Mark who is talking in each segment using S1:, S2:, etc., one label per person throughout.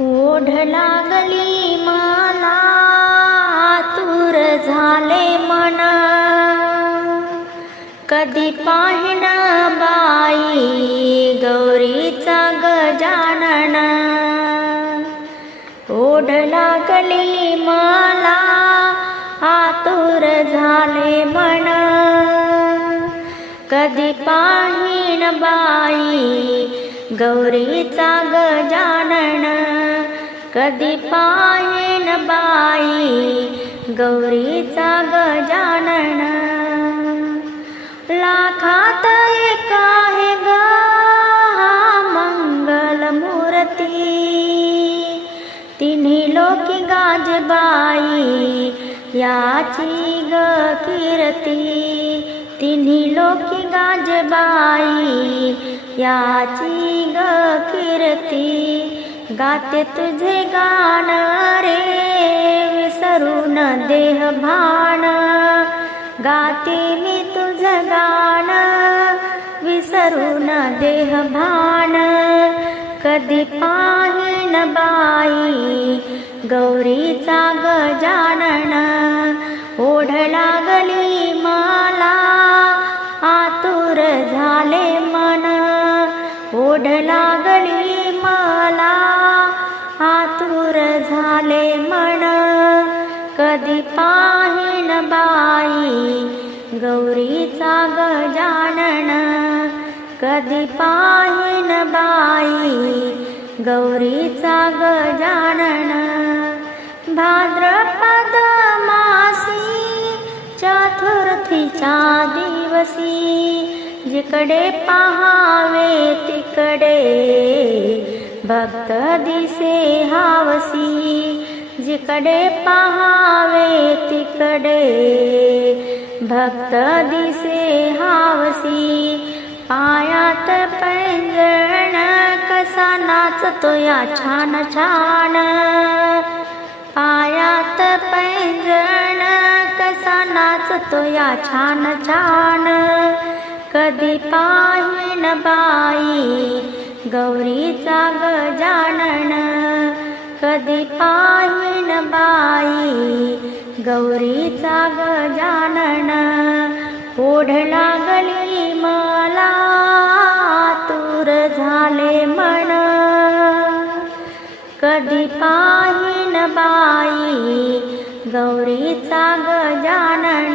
S1: ओढ लागली मला आतुर झाले मना. कधी पाहिन बाई गौरीचा गजानन. ओढ लागली मला आतुर झाले मना. कधी पाहिन बाई गौरीचा गजानन. कधी पाहिन बाई गौरीचा गजानन. लाखात एक आहे ग मंगल मूर्ती. तिन्ही लोकी गाजबाई याची ग कीर्ती. तिन्ही लोकी गाजबाई याची ग कीर्ती. गाते तुझे गाण रे विसरून देह भान. गाते मी तुझं गाण विसरून देह भान. कधी पाहिन बाई गौरीचा गजानन ओढ लागली बाई गौरीचा गजानन कधी पाहिन बाई गौरीचा गजानन. भाद्रपद मासी चतुर्थीच्या दिवसी जिकडे पहावे तिकडे भक्त दिसे हावसी. जिकडे पहावे तिकडे. भक्त दिसे हावसी पायात पैंजण कसा नाचतो या छान छान. पायात पैंजण कसा नाचतो या छान छान. कधी पाहिन बाई गौरीचा गजानन कधी पाहिन बाई गौरीचा गजानन ओढ लागली मला तूर झाले मन. कधी पाहिन बाई गौरीचा गजानन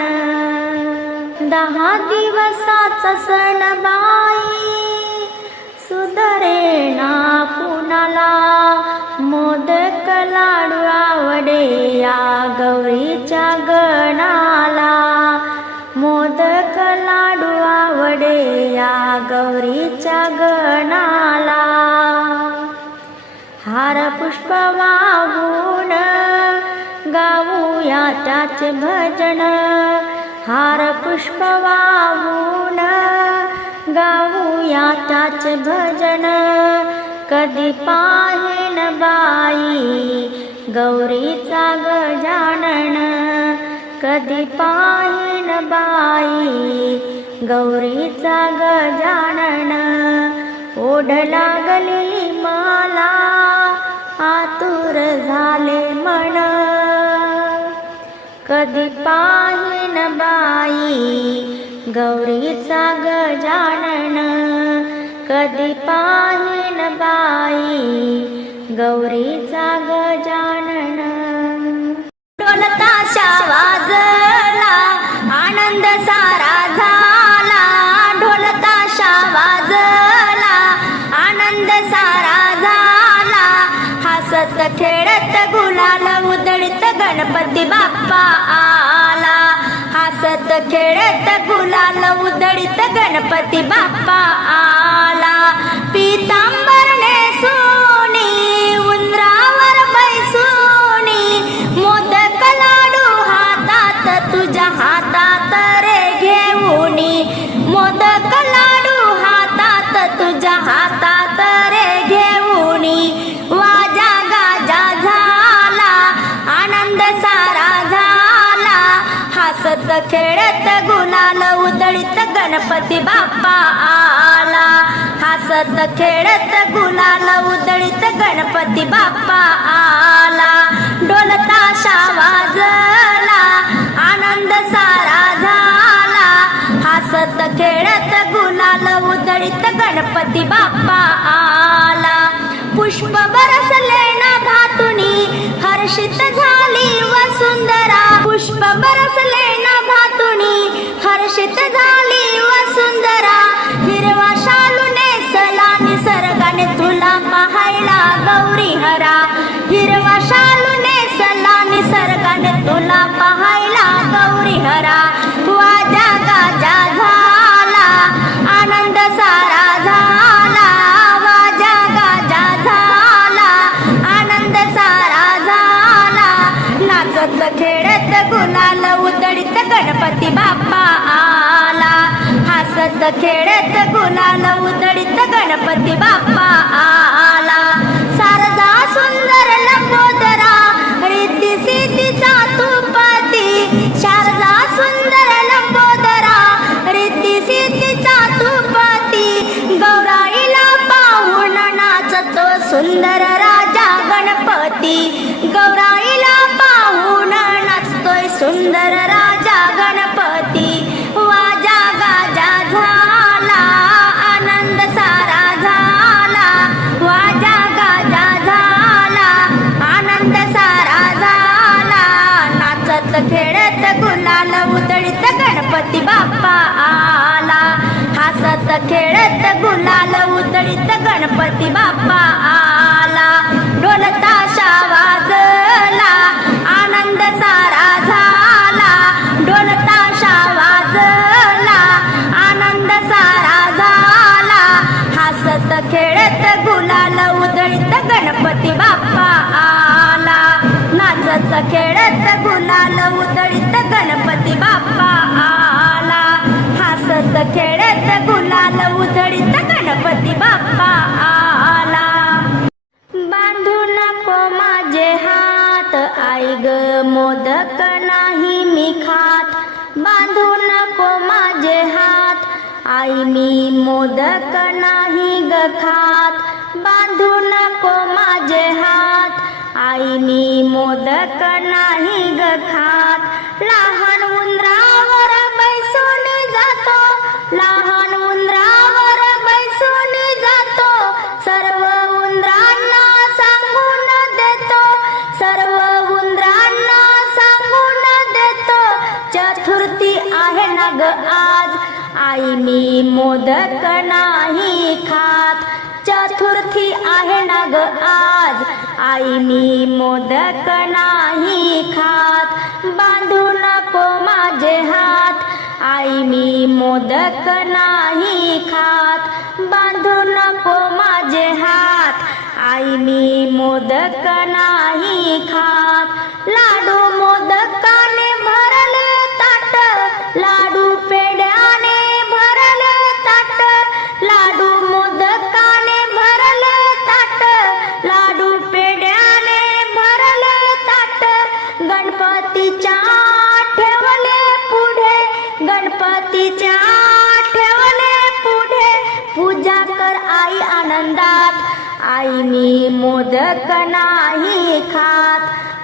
S1: दहा दिवसाचा सण बाई सुधरेना कुणाला मोदक लाडू आवडे या गौरीच्या गणाला. मोदक लाडू आवडे या गौरीच्या गणाला. हार पुष्प वाहून गाऊया त्याचे भजन. हार पुष्प वाहून गाऊया त्याचे भजन. कधी पाहिन बाई गौरीचा गजानन कधी पाहिन बाई गौरीचा गजानन ओढ लागली मला आतुर झाले मन. कधी पाहिन बाई गौरीचा गजानन कधी पाहिन बाई गौरीचा गजानन. ढोलताशा वाजला आनंद सारा झाला. ढोलताशा वाजला आनंद सारा झाला. हसत खेळ गुलाल गणपती बाप्पा आला। पिता खेळत गुलाल उधळीत गणपती बाप्पा आला. हसत खेळत गुलाल उदळीत गणपती बाप्पा आला. डोलता शावा 谁在在？हसत खेळत गुलाल उधळीत गणपती बाप्पा आला सारदा सुंदर लंबोदरा रिद्धी सिद्धीचा तुपती शारदा सुंदर लंबोदरा रिद्धी सिद्धीचा तुपती गौराईला पाहून नाचतो सुंदर राजा गणपती गौराईला पाहून नाचतोय सुंदर राजा गणपती वा हसत खेळत गुलाल उधळीत गणपती बाप्पा आला. ढोलताशा वाजला आनंद सारा झाला. ढोलताशा वाजला आनंद सारा झाला. हसत खेळत गुलाल उधळीत गणपती बाप्पा आला. नाचत खेळत गुलाल उधळीत आई ग मोदक नाही मी खात. बांधू नको माझे हात. आई मी मोदक नाही ग खात. बांधू नको माझे हात. आई मी मोदक नाही ग खात. लहान आई मी मोदक नाही खात. चतुर्थी आहे ना ग आज. आई मी मोदक नाही खात. बांधू नको माझे हात. आई मी मोदक नाही खात. बांधू नको माझे हात. आई मी मोदक नाही खात. लाडू आनंदात. आई मी मोदक नाही खात.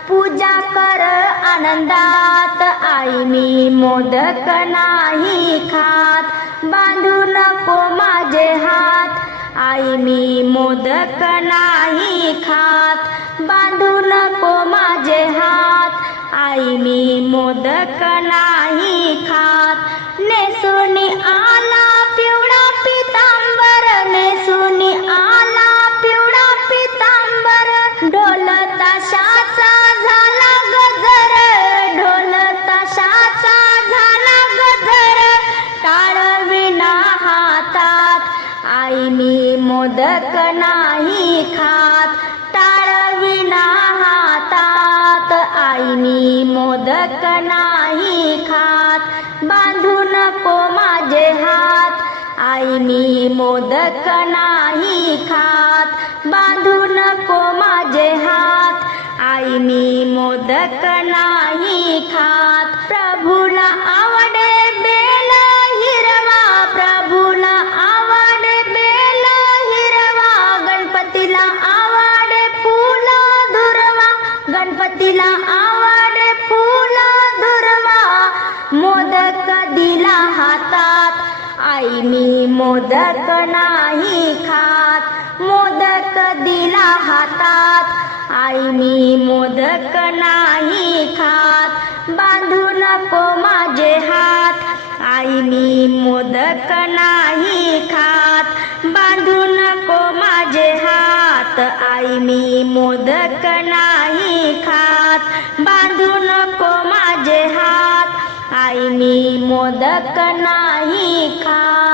S1: पूजा कर आनंदात. आई मी मोदक नाही खात. बांधू नको माझे हात. आई मी मोदक नाही खात. मी मोदक नाही खात बांधू नको माझे हात. आई मी मोदक नाही खात प्रभूला आवडे बेल हिरवा प्रभूला आवडे बेल हिरवा. गणपतीला आवडे फुल धुरवा. गणपतीला आवडे फुल धुरवा. मोदक दिला हातात. आई मी मोदक नाही खात मोदक दिला हातात. आई मी मोदक नाही खात बांधू नको माझे हात. आई मी मोदक नाही खात बांधू नको माझे हात. आई मी मोदक नाही खात बांधू नको माझे हात. आई मी मोदक नाही खात.